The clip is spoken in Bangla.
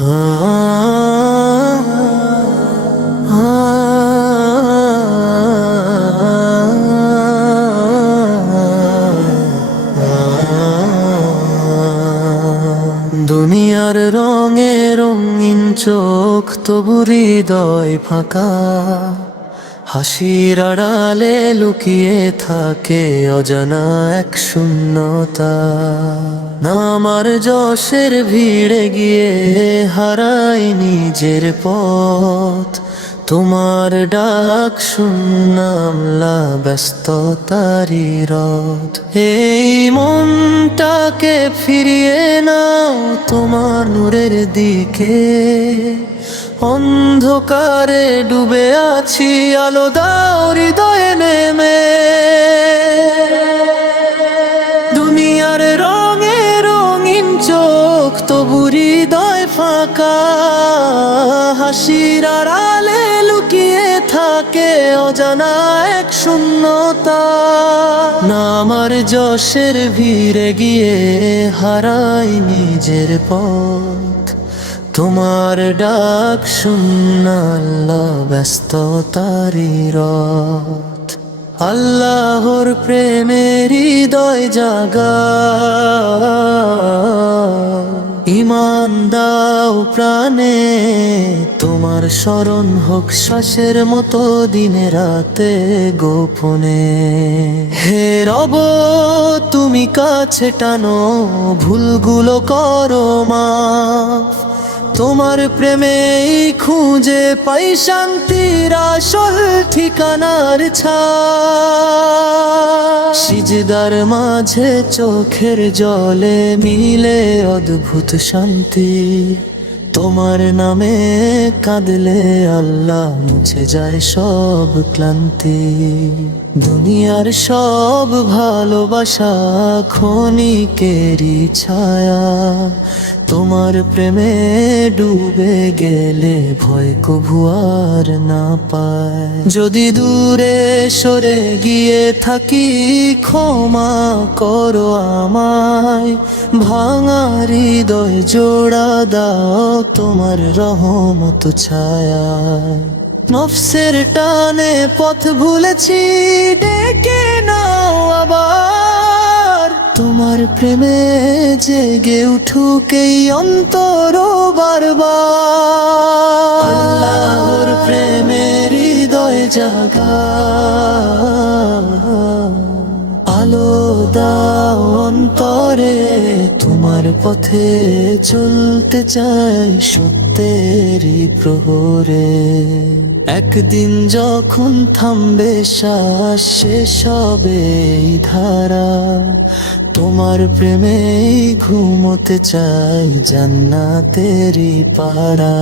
দুনিয়ার রঙে রঙিন চোখ, তবু হৃদয় ফাঁকা। হাসির আড়ালে লুকিয়ে থাকে অজানা এক শূন্যতা। নামার যশের ভিড়ে গিয়ে হারাই নিজের পথ। তোমার ডাক শুনলামলা ব্যস্ততারি রথ। এই মনটাকে ফিরিয়ে নাও তোমার নূরের দিকে। অন্ধকারে ডুবে আছি, আলো দাও হৃদয়ে নেমে। দুনিয়ার রঙে রঙিন চোখ, তবু হৃদয় ফাঁকা। হাসির আড়ালে লুকিয়ে থাকে অজানা এক শূন্যতা। নামার যশের ভিড়ে গিয়ে হারাই নিজের পথ। তোমার ডাক শুনলা ব্যস্ততারি রথ। আল্লাহর প্রেমের হৃদয় জাগা, ঈমান দাও প্রাণে। তোমার স্মরণ হোক শ্বাসের মতো দিনে রাতে গোপনে। হে রব তুমি কাছে টানো, ভুলগুলো করো মাফ। তোমার প্রেমেই খুঁজে পাই শান্তির আসল ঠিকানার ছাপ। সিজদার মাঝে চোখের জলে মিলে অদ্ভুত শান্তি। তোমার নামে কাঁদলে আল্লাহ মুছে যায় সব ক্লান্তি। দুনিয়ার সব ভালোবাসা ক্ষণিকেরই ছায়া। তোমার প্রেমে ডুবে গেলে ভয় কভু আর না পায়। যদি দূরে সরে গিয়ে থাকি ক্ষমা করো আমায়। ভাঙা হৃদয় জোড়া দাও তোমার রহমত ছায়ায়। নফসের টানে পথ ভুলেছি, ডেকে নাও আবার। তোমার প্রেমে জেগে উঠুক এই অন্তর বারবার। আল্লাহর প্রেমের হৃদয় জাগা, আলো দাও অন্তরে। তোমার পথে চলতে চাই সত্যেরই প্রহরে। একদিন যখন থামবে শ্বাস, শেষ হবে এই ধারা। তোমার প্রেমেই ঘুমোতে চাই জান্নাতেরই পাড়া।